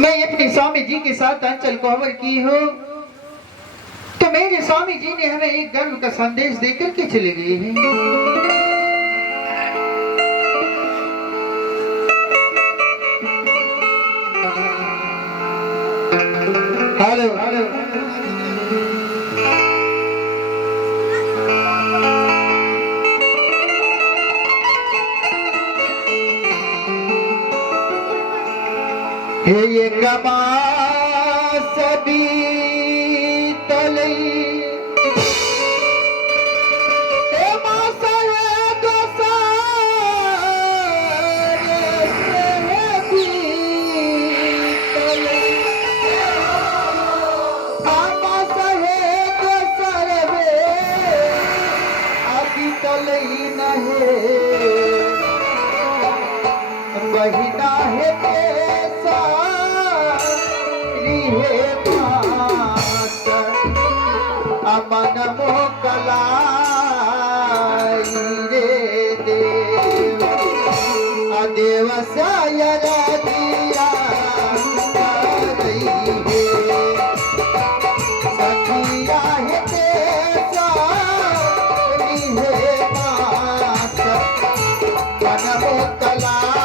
मैं अपने स्वामी जी के साथ अंचल कोहबर की हूँ तो मेरे स्वामी जी ने हमें एक गर्व का संदेश देकर के चले गए हैं। हेलो हेलो ये कमास भी तलई बहिना है कैसा है मात अमन मोकलाई रे देव अदेव सायर दिया सखिया है कैसा है मात मन मोकलाई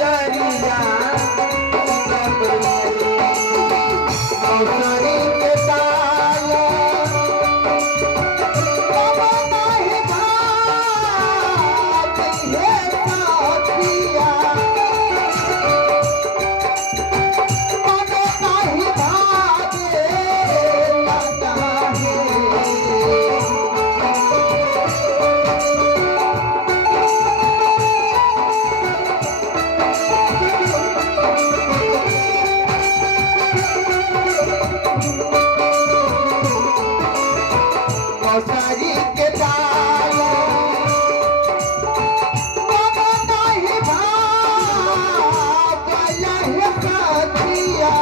जरिया मौसरी के ताला बाबा नाही भात हे साथिया बाबा नाही भात लगा है मौसरी के ताला बाबा नाही भात लहे साथिया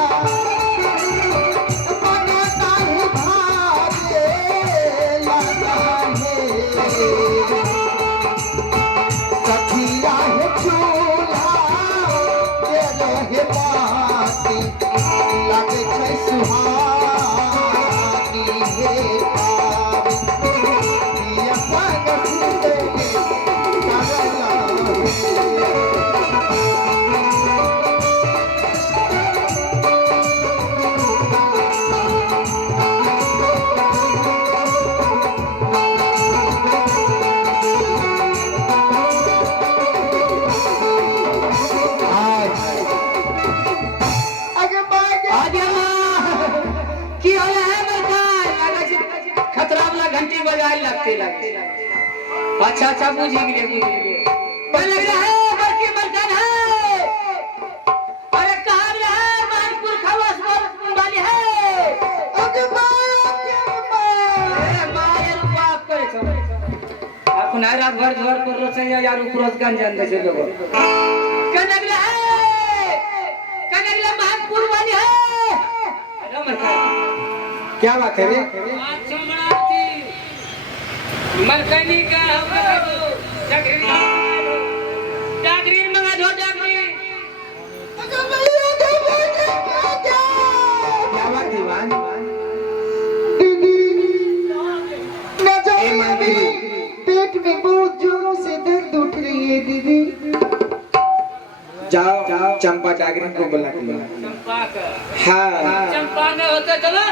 बाबा नाही भात लगा है सखिया है चूल्हा के रहे बाती लगे छै सुहानी हे पावी पिया संग सुते करला आज अगे बागे आजा की होला है मरकान लगा छै खतरा वाला घंटी बजाए लगते लगते अच्छा अच्छा बुझ गेलिए पर लग रहा है बड़के मरकान है अरे कहां है मानपुर खवास वाली है अगे बागे अरे मायर बाप करे छ अपन रात भर घर पर रोसे यार उपरोस गंजन दे लोग कनगला है कनगला मानपुर वाली है अरे मरकान क्या बात है रे मरकनी का जागरी मंगा दो जागरी अगे भैया के बागे क्या बात दीवान दीदी न जाने अभी पेट में बहुत जोरों से दर्द उठ रही है दीदी जाओ चंपा जागरण को बुला के लो चंपा का हाँ चंपा में होता चलो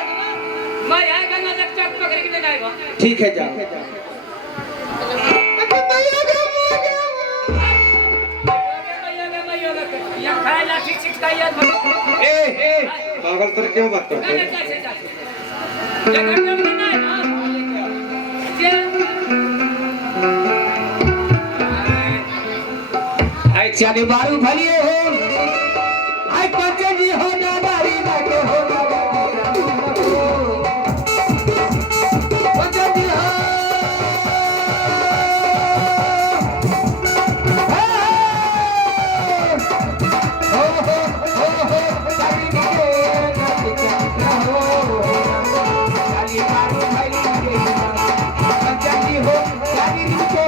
मैं यहाँ गंगा तक चक पकड़ के ले जाएगा ठीक है जाओ यहाँ खाए लाठी छिटकाइए ए पागल तर क्यों बात करते हो आई चाली बारू भलिए हो आई पंचे जी हो ना बारी ना के हो ना पंचे जी हो चाली के चाली बारू भलिए पंचे जी हो चाली के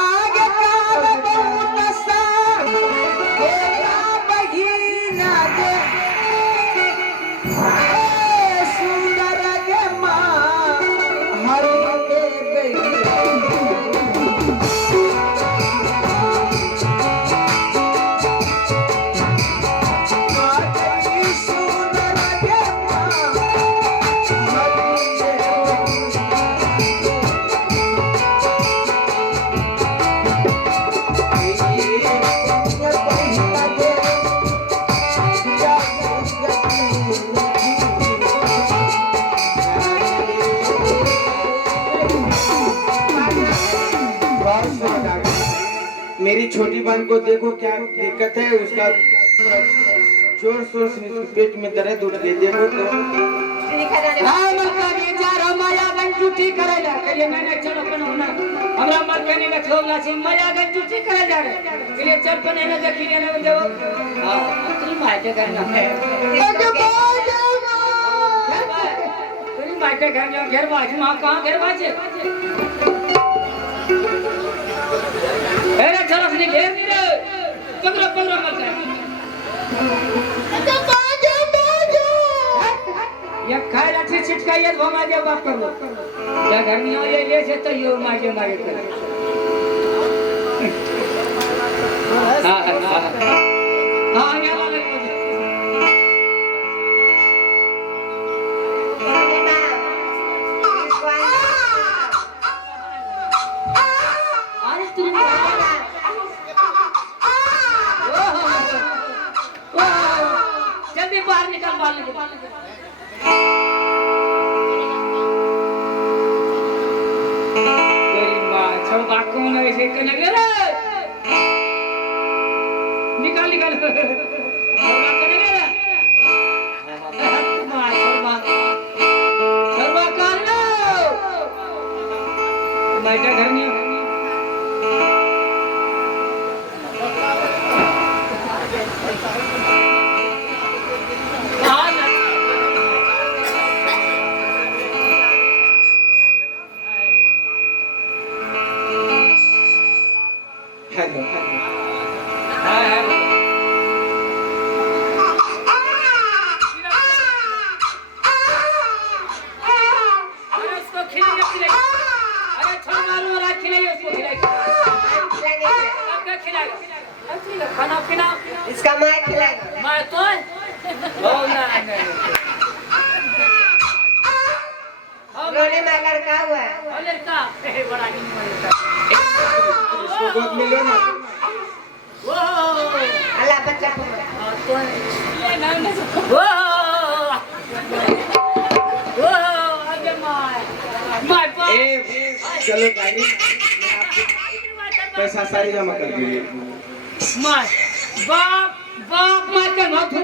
आगे काल बहुत सा होता बहिना दे ए सुंदर के माँ हर के बेटी सुंदर के मेरी छोटी बहन को देखो क्या दिक्कत है उसका जोर शोर से पेट में दर्द उठ गई देखो तो हाँ मलकानी जा रहा माया गन छुट्टी करेला कहिए मैंने चलो अपन होना हमरा मलकानी का छोला से माया गन छुट्टी करे जा रहे इसलिए चल पने ना देखिए ना देव हां तुम माय के करना है माटे घर में घेर बाज मां कहां घेर बाजे अरे चरस ने घेर नहीं रे पकड़ो पकड़ो मत ये खाए लाठी छिटकाइए भमा दे बाप कर लो या घर में ये ले से तो यो मागे मागे कर हां ये वाले जल्दी बाहर निकल बाहर निकल तेरी मां छोड़ बाकू में ऐसे करने के रे निकाल निकाल छोड़ करने के रे मां छोड़ कर लो बेटा घर में खाना पीना इसका माँ खिलाएगा। मैं तो रोने में लड़का हुआ है। लड़का बड़ा ही लड़का इसको गोद में लो ना वो अल्लाह बच्चा को तो ये ना वो वो आगे माय चलो गाड़ी पैसा सारी जमा कर दीजिए माय बाप बाप माय के मधु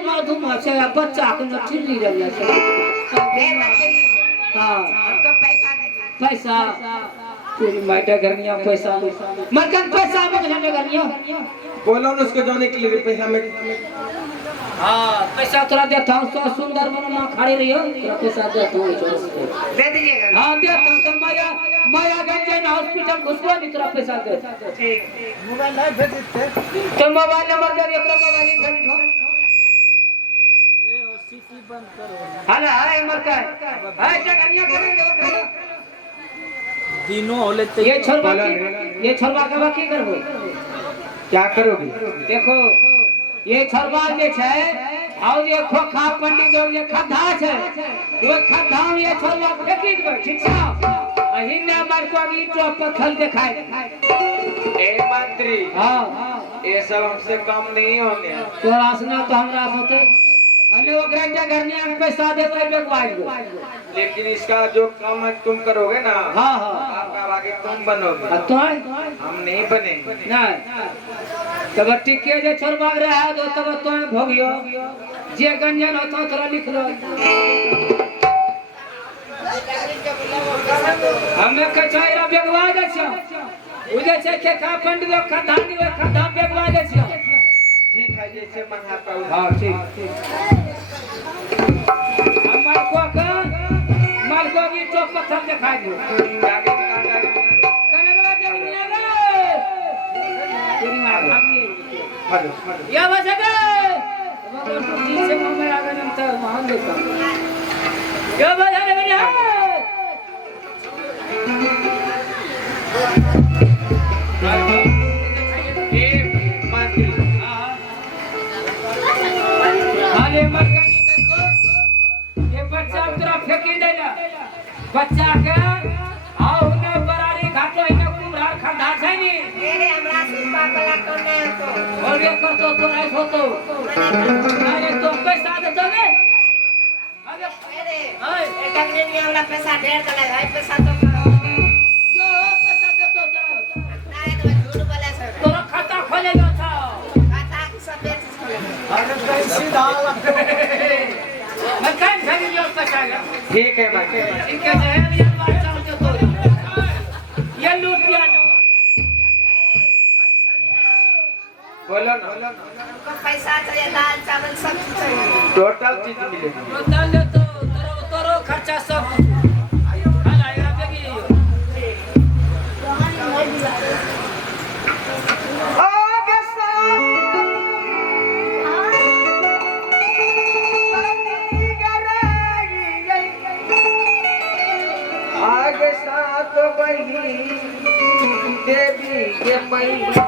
से बच्चा को न चिल्ली रहला से हां हमको पैसा दे पैसा तेरी मायटा करनिया पैसा मरकन पैसा में जाने करनिया बोलो ना उसको जाने के लिए पैसा में हां पैसा तोरा देता हूं सो सुंदर बनना खड़ी रहियो तोरा पैसा देता हूं दे दीजिएगा। हां देता हूं माया माया गंज ना हॉस्पिटल घुसबो नहीं तोरा पैसा दे ठीक मोबाइल नहीं भेजते तो मोबाइल नंबर दे एकरा मोबाइल भेज दो सिटी बंद करो हां हाय मरका हाय करनिया करे दिनों होले तो ये छोरबा के बाकी करबो क्या करोगे देखो ये छोरबा जे छै और ये खोखा पंडित जो ये खड्डा छै वो खड्डा में ये छोरबा फेंकी देबे ठीक छै अही ने मार को ईंट पत्थर दिखाई ए मंत्री हां ये सब हमसे काम नहीं होंगे तोरा सुना तो हमरा होते अने वो ग्रांटा करने में पैसा देते बेगवाज लेकिन इसका जो काम है तुम करोगे ना हां हां आपका बाकी तुम बनोगे तो हम नहीं बनेंगे नहीं तब टिके जे छोरबा रहा तो तब तो भोगियो जे गंजन होता तोरा लिख लो हमें कचाईरा बेगवाज छ उजे छै के का पंडित खड्डा दिवे खड्डा बेगवाज छ ठीक है जैसे मन आता है हां ठीक हमार को का माल को की टोप पत्थर दिखाई दो जाके दुकानदार कनगवा जगनिया रे तेरी मां भागी हेलो या बसबे भगवान तो जी से में आगे नंत महान देखा या बसबे बनिया अरे मरकनी को ये बच्चा तोरा फेंकी देला बच्चा के आओ ने बरारी घाटो इने कुमरा खंडा छै नी मेरे हमरा से पापला करने तो और ये कर तो ऐसो तो अरे तो पैसा दे तो ने अरे मेरे हाय एक ने वाला पैसा ढेर कर है पैसा तो करो यो पैसा दे तो ना एक झूठ बोले सर तोरा खाता खोले जो था खाता की सब बेच खोले अरे सीधा मैं कान भेज दियो पैसा ठीक है भाई इनके जहर ये बात चाहते तो ये लूटिया बोलो ना हमको पैसा चाहिए दाल चावल सब चीज चाहिए टोटल चीज मिलेगी तो डाल दे तो तोरो खर्चा सब बही देवी के मैया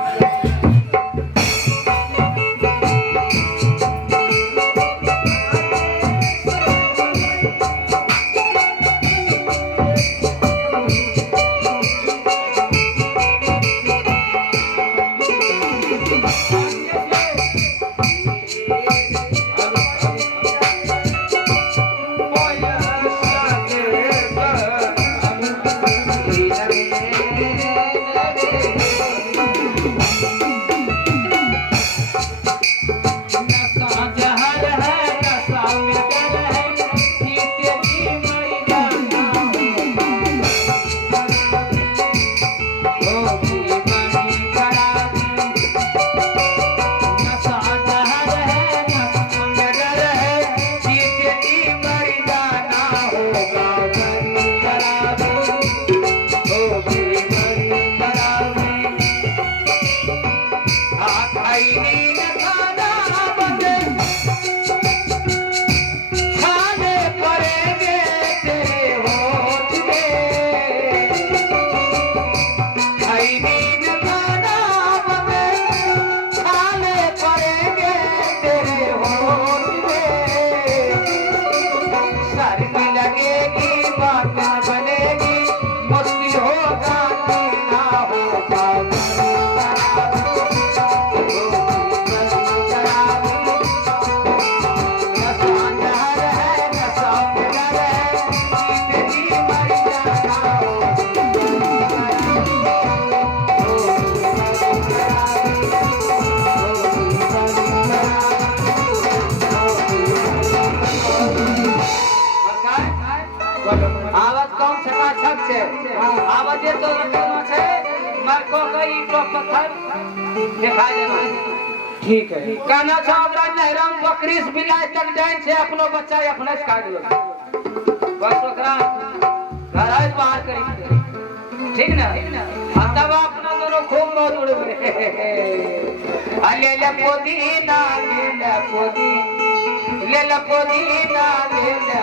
आवाज कम छकाछक छे आवाज तो रखनो छे मार को गई तो पत्थर दिखा देना ठीक है गाना छ हमरा नहरम बकरीस बिलाय तक जाइन छे अपनो बच्चा अपने से काट लो बस ओकरा घराज बाहर करी ठीक ना तब अपना दोनों खूब मौज उड़बे ले ले पुदीना ले ले पुदीना ले ले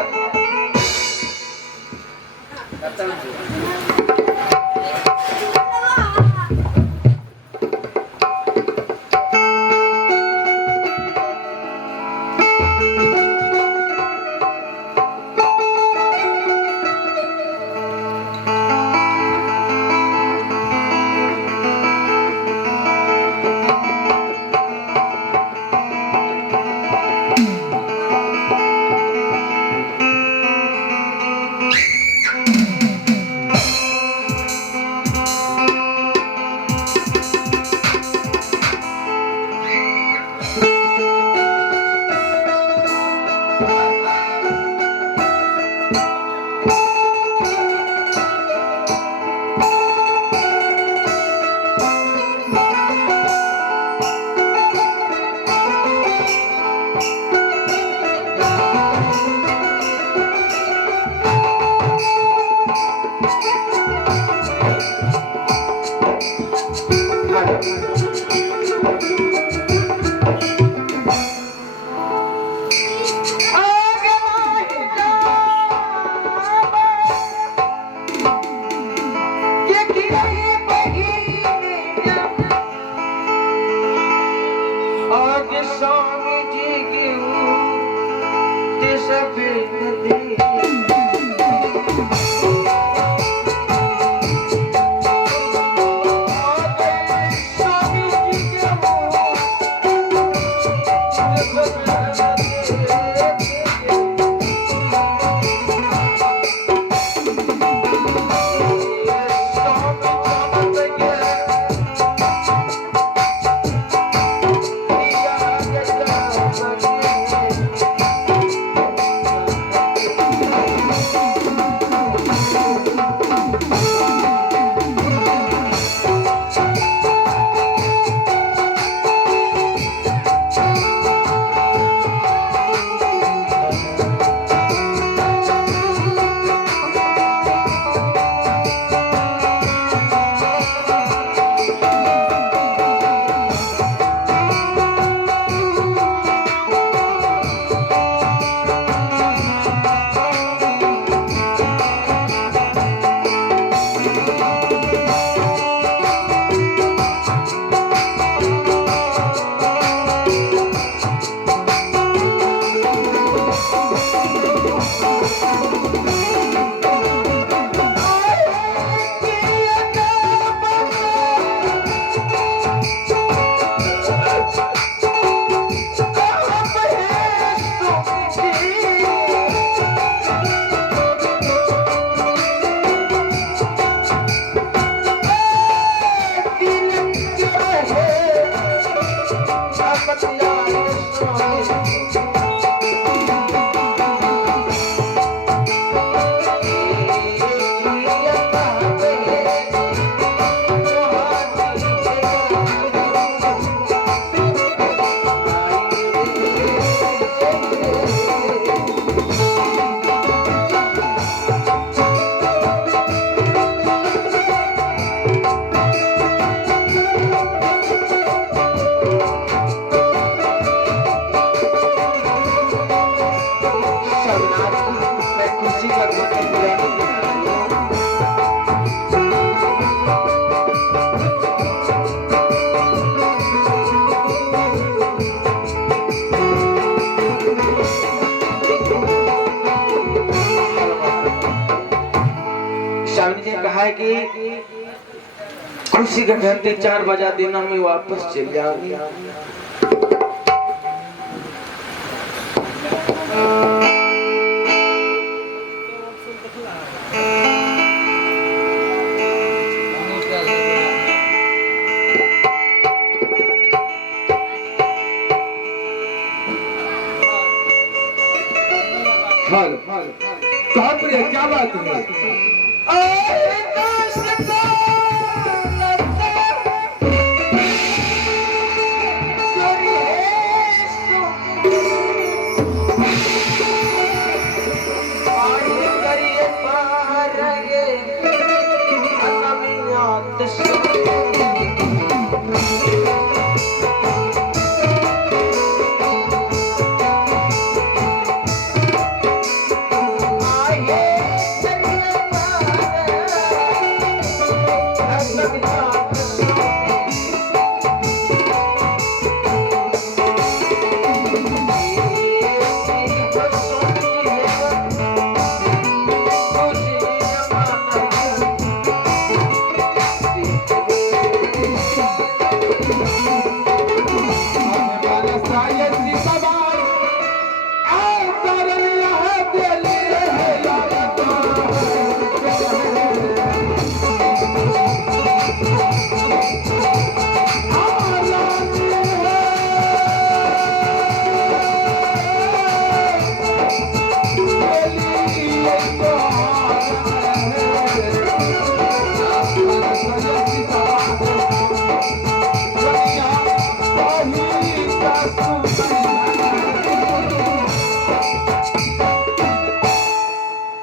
स्वामी जी ने कहा है कि खुशी का घंटे 4 बजा देना में वापस चल जाऊंगी। कहाँ पर है, क्या बात है?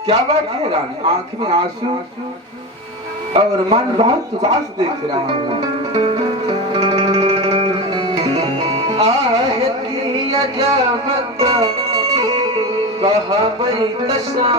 क्या बात है रानी, आंख में आंसू और मन बहुत उदास देख रहा हूँ। कहा बई तशा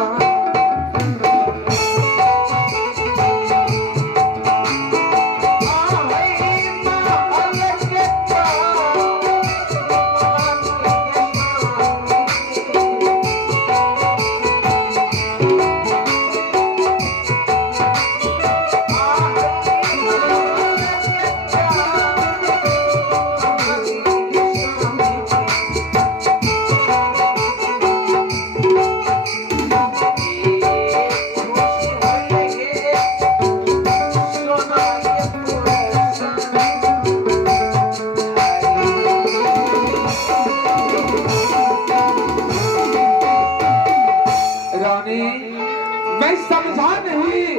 मैं समझा नहीं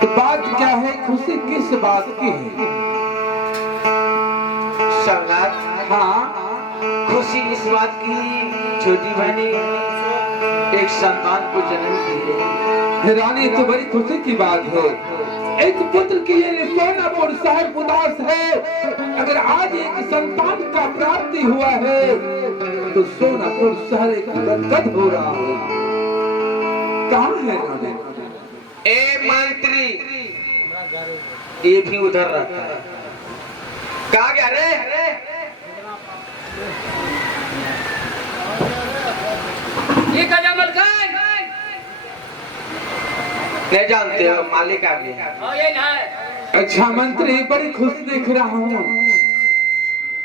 तो बात क्या है, खुशी किस बात की है? शवनाथ, हाँ, खुशी इस बात की छोटी बहनी एक संतान को जन्म दी है। रानी तो बड़ी खुशी की बात है, एक पुत्र के लिए सोनापुर शहर उदास है। अगर आज एक संतान का प्राप्ति हुआ है तो सोनापुर शहर एक गदगद हो रहा है। कहाँ है रानी? ए मंत्री, ये भी उधर रहता है। कहाँ गया रे? ये नहीं जानते हो मालिक आ गया। हाँ ये ना अच्छा मंत्री बड़ी खुश दिख रहा हूँ।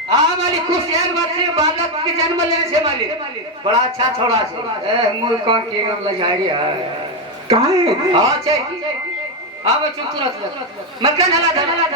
हाँ मालिक खुश एक बात से बालक के जन्म लेने से मालिक बड़ा अच्छा छोड़ा से ए मुंह का के गमला झाड़ी है कहाँ है? हाँ छे हाँ बच्चों तुरंत मक्खन हला धला